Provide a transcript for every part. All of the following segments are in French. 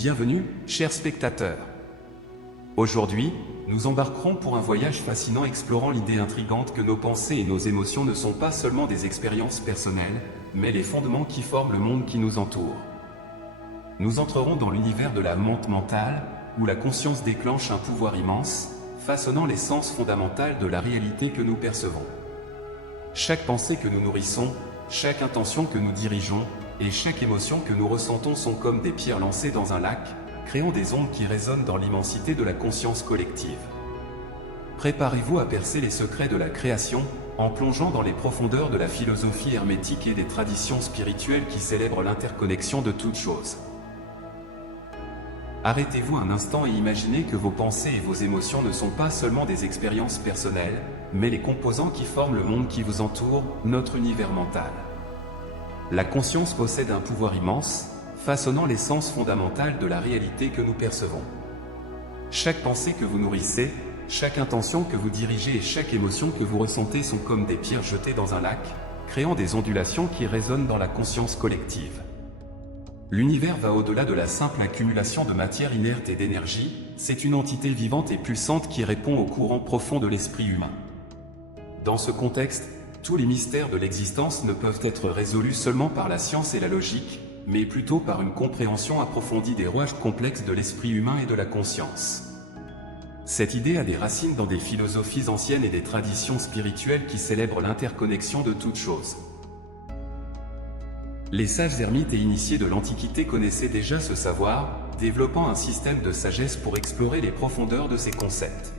Bienvenue, chers spectateurs. Aujourd'hui, nous embarquerons pour un voyage fascinant explorant l'idée intrigante que nos pensées et nos émotions ne sont pas seulement des expériences personnelles, mais les fondements qui forment le monde qui nous entoure. Nous entrerons dans l'univers de la monte mentale, où la conscience déclenche un pouvoir immense, façonnant l'essence fondamentale de la réalité que nous percevons. Chaque pensée que nous nourrissons, chaque intention que nous dirigeons, et chaque émotion que nous ressentons sont comme des pierres lancées dans un lac, créant des ondes qui résonnent dans l'immensité de la conscience collective. Préparez-vous à percer les secrets de la création, en plongeant dans les profondeurs de la philosophie hermétique et des traditions spirituelles qui célèbrent l'interconnexion de toutes choses. Arrêtez-vous un instant et imaginez que vos pensées et vos émotions ne sont pas seulement des expériences personnelles, mais les composants qui forment le monde qui vous entoure, notre univers mental. La conscience possède un pouvoir immense, façonnant l'essence fondamentale de la réalité que nous percevons. Chaque pensée que vous nourrissez, chaque intention que vous dirigez et chaque émotion que vous ressentez sont comme des pierres jetées dans un lac, créant des ondulations qui résonnent dans la conscience collective. L'univers va au-delà de la simple accumulation de matière inerte et d'énergie, c'est une entité vivante et pulsante qui répond aux courants profonds de l'esprit humain. Dans ce contexte, tous les mystères de l'existence ne peuvent être résolus seulement par la science et la logique, mais plutôt par une compréhension approfondie des rouages complexes de l'esprit humain et de la conscience. Cette idée a des racines dans des philosophies anciennes et des traditions spirituelles qui célèbrent l'interconnexion de toutes choses. Les sages ermites et initiés de l'Antiquité connaissaient déjà ce savoir, développant un système de sagesse pour explorer les profondeurs de ces concepts.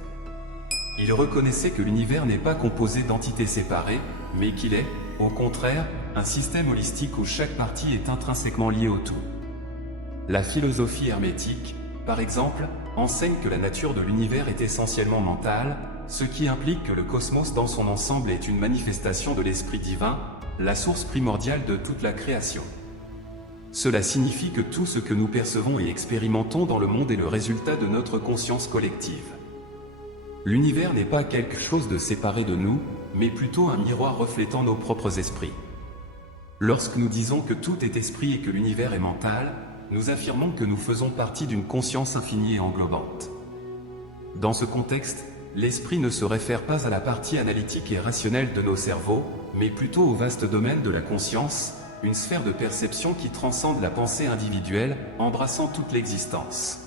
Ils reconnaissaient que l'univers n'est pas composé d'entités séparées, mais qu'il est, au contraire, un système holistique où chaque partie est intrinsèquement liée au tout. La philosophie hermétique, par exemple, enseigne que la nature de l'univers est essentiellement mentale, ce qui implique que le cosmos dans son ensemble est une manifestation de l'esprit divin, la source primordiale de toute la création. Cela signifie que tout ce que nous percevons et expérimentons dans le monde est le résultat de notre conscience collective. L'univers n'est pas quelque chose de séparé de nous, mais plutôt un miroir reflétant nos propres esprits. Lorsque nous disons que tout est esprit et que l'univers est mental, nous affirmons que nous faisons partie d'une conscience infinie et englobante. Dans ce contexte, l'esprit ne se réfère pas à la partie analytique et rationnelle de nos cerveaux, mais plutôt au vaste domaine de la conscience, une sphère de perception qui transcende la pensée individuelle, embrassant toute l'existence.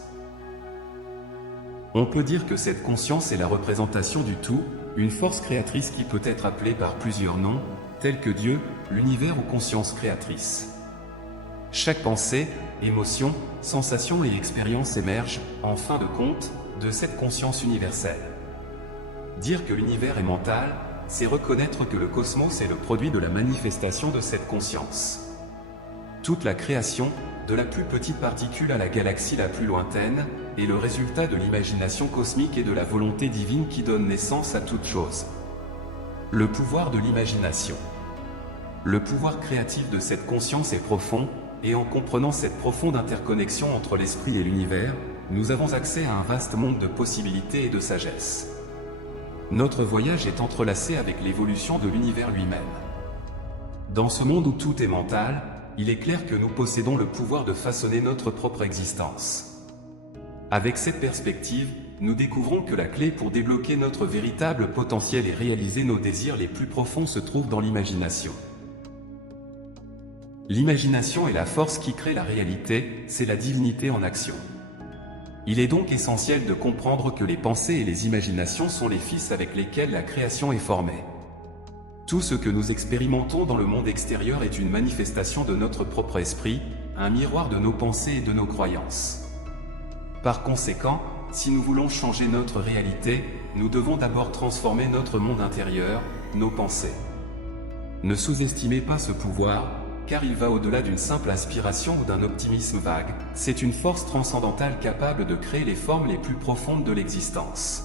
On peut dire que cette conscience est la représentation du tout, une force créatrice qui peut être appelée par plusieurs noms, tels que Dieu, l'univers ou conscience créatrice. Chaque pensée, émotion, sensation et expérience émergent, en fin de compte, de cette conscience universelle. Dire que l'univers est mental, c'est reconnaître que le cosmos est le produit de la manifestation de cette conscience. Toute la création, de la plus petite particule à la galaxie la plus lointaine, est le résultat de l'imagination cosmique et de la volonté divine qui donne naissance à toute chose. Le pouvoir de l'imagination. Le pouvoir créatif de cette conscience est profond, et en comprenant cette profonde interconnexion entre l'esprit et l'univers, nous avons accès à un vaste monde de possibilités et de sagesse. Notre voyage est entrelacé avec l'évolution de l'univers lui-même. Dans ce monde où tout est mental, il est clair que nous possédons le pouvoir de façonner notre propre existence. Avec cette perspective, nous découvrons que la clé pour débloquer notre véritable potentiel et réaliser nos désirs les plus profonds se trouve dans l'imagination. L'imagination est la force qui crée la réalité, c'est la divinité en action. Il est donc essentiel de comprendre que les pensées et les imaginations sont les fils avec lesquels la création est formée. Tout ce que nous expérimentons dans le monde extérieur est une manifestation de notre propre esprit, un miroir de nos pensées et de nos croyances. Par conséquent, si nous voulons changer notre réalité, nous devons d'abord transformer notre monde intérieur, nos pensées. Ne sous-estimez pas ce pouvoir, car il va au-delà d'une simple inspiration ou d'un optimisme vague, c'est une force transcendantale capable de créer les formes les plus profondes de l'existence.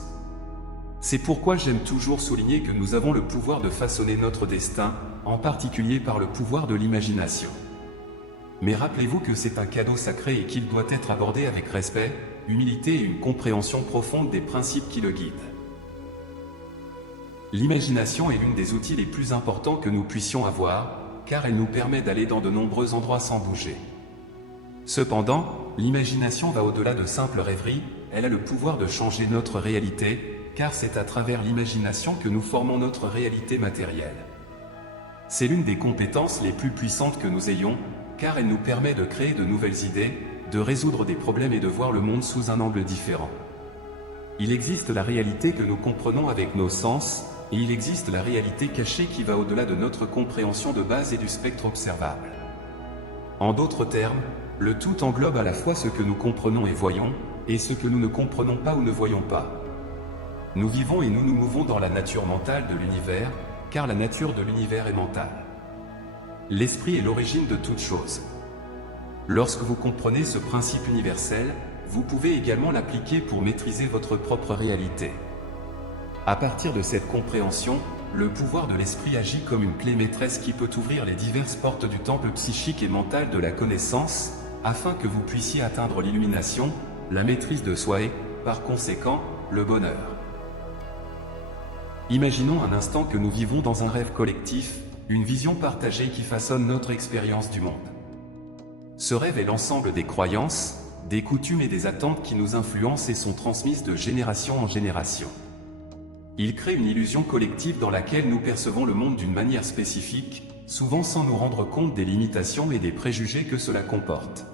C'est pourquoi j'aime toujours souligner que nous avons le pouvoir de façonner notre destin, en particulier par le pouvoir de l'imagination. Mais rappelez-vous que c'est un cadeau sacré et qu'il doit être abordé avec respect, humilité et une compréhension profonde des principes qui le guident. L'imagination est l'une des outils les plus importants que nous puissions avoir, car elle nous permet d'aller dans de nombreux endroits sans bouger. Cependant, l'imagination va au-delà de simples rêveries, elle a le pouvoir de changer notre réalité, car c'est à travers l'imagination que nous formons notre réalité matérielle. C'est l'une des compétences les plus puissantes que nous ayons, car elle nous permet de créer de nouvelles idées, de résoudre des problèmes et de voir le monde sous un angle différent. Il existe la réalité que nous comprenons avec nos sens, et il existe la réalité cachée qui va au-delà de notre compréhension de base et du spectre observable. En d'autres termes, le tout englobe à la fois ce que nous comprenons et voyons, et ce que nous ne comprenons pas ou ne voyons pas. Nous vivons et nous nous mouvons dans la nature mentale de l'univers, car la nature de l'univers est mentale. L'esprit est l'origine de toute chose. Lorsque vous comprenez ce principe universel, vous pouvez également l'appliquer pour maîtriser votre propre réalité. À partir de cette compréhension, le pouvoir de l'esprit agit comme une clé maîtresse qui peut ouvrir les diverses portes du temple psychique et mental de la connaissance, afin que vous puissiez atteindre l'illumination, la maîtrise de soi et, par conséquent, le bonheur. Imaginons un instant que nous vivons dans un rêve collectif, une vision partagée qui façonne notre expérience du monde. Ce rêve est l'ensemble des croyances, des coutumes et des attentes qui nous influencent et sont transmises de génération en génération. Il crée une illusion collective dans laquelle nous percevons le monde d'une manière spécifique, souvent sans nous rendre compte des limitations et des préjugés que cela comporte.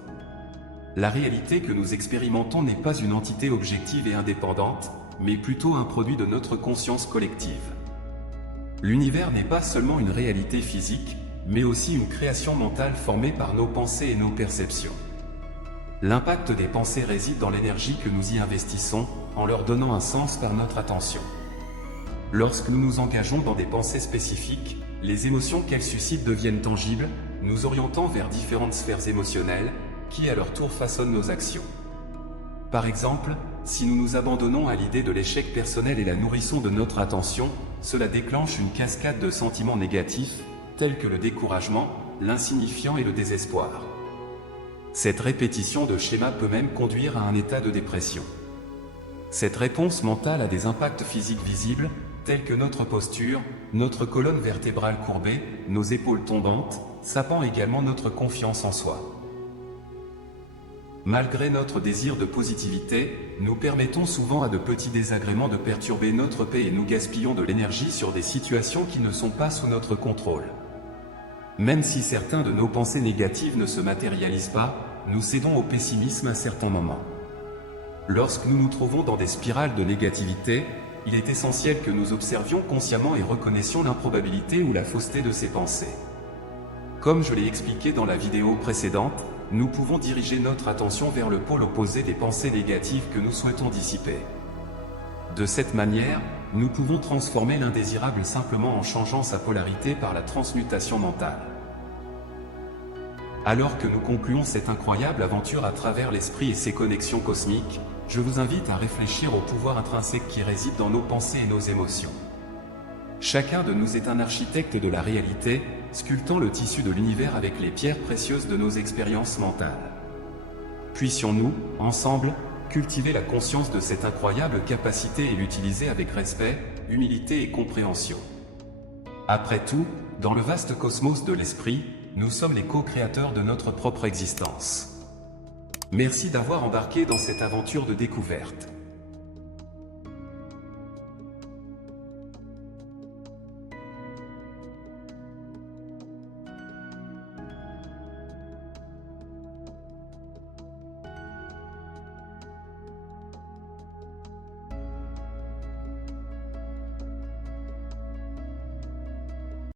La réalité que nous expérimentons n'est pas une entité objective et indépendante, mais plutôt un produit de notre conscience collective. L'univers n'est pas seulement une réalité physique, mais aussi une création mentale formée par nos pensées et nos perceptions. L'impact des pensées réside dans l'énergie que nous y investissons, en leur donnant un sens par notre attention. Lorsque nous nous engageons dans des pensées spécifiques, les émotions qu'elles suscitent deviennent tangibles, nous orientant vers différentes sphères émotionnelles, qui à leur tour façonnent nos actions. Par exemple, si nous nous abandonnons à l'idée de l'échec personnel et la nourrissons de notre attention, cela déclenche une cascade de sentiments négatifs, tels que le découragement, l'insignifiant et le désespoir. Cette répétition de schémas peut même conduire à un état de dépression. Cette réponse mentale a des impacts physiques visibles, tels que notre posture, notre colonne vertébrale courbée, nos épaules tombantes, sapant également notre confiance en soi. Malgré notre désir de positivité, nous permettons souvent à de petits désagréments de perturber notre paix et nous gaspillons de l'énergie sur des situations qui ne sont pas sous notre contrôle. Même si certains de nos pensées négatives ne se matérialisent pas, nous cédons au pessimisme à certains moments. Lorsque nous nous trouvons dans des spirales de négativité, il est essentiel que nous observions consciemment et reconnaissions l'improbabilité ou la fausseté de ces pensées. Comme je l'ai expliqué dans la vidéo précédente, nous pouvons diriger notre attention vers le pôle opposé des pensées négatives que nous souhaitons dissiper. De cette manière, nous pouvons transformer l'indésirable simplement en changeant sa polarité par la transmutation mentale. Alors que nous concluons cette incroyable aventure à travers l'esprit et ses connexions cosmiques, je vous invite à réfléchir au pouvoir intrinsèque qui réside dans nos pensées et nos émotions. Chacun de nous est un architecte de la réalité, sculptant le tissu de l'univers avec les pierres précieuses de nos expériences mentales. Puissions-nous, ensemble, cultiver la conscience de cette incroyable capacité et l'utiliser avec respect, humilité et compréhension. Après tout, dans le vaste cosmos de l'esprit, nous sommes les co-créateurs de notre propre existence. Merci d'avoir embarqué dans cette aventure de découverte.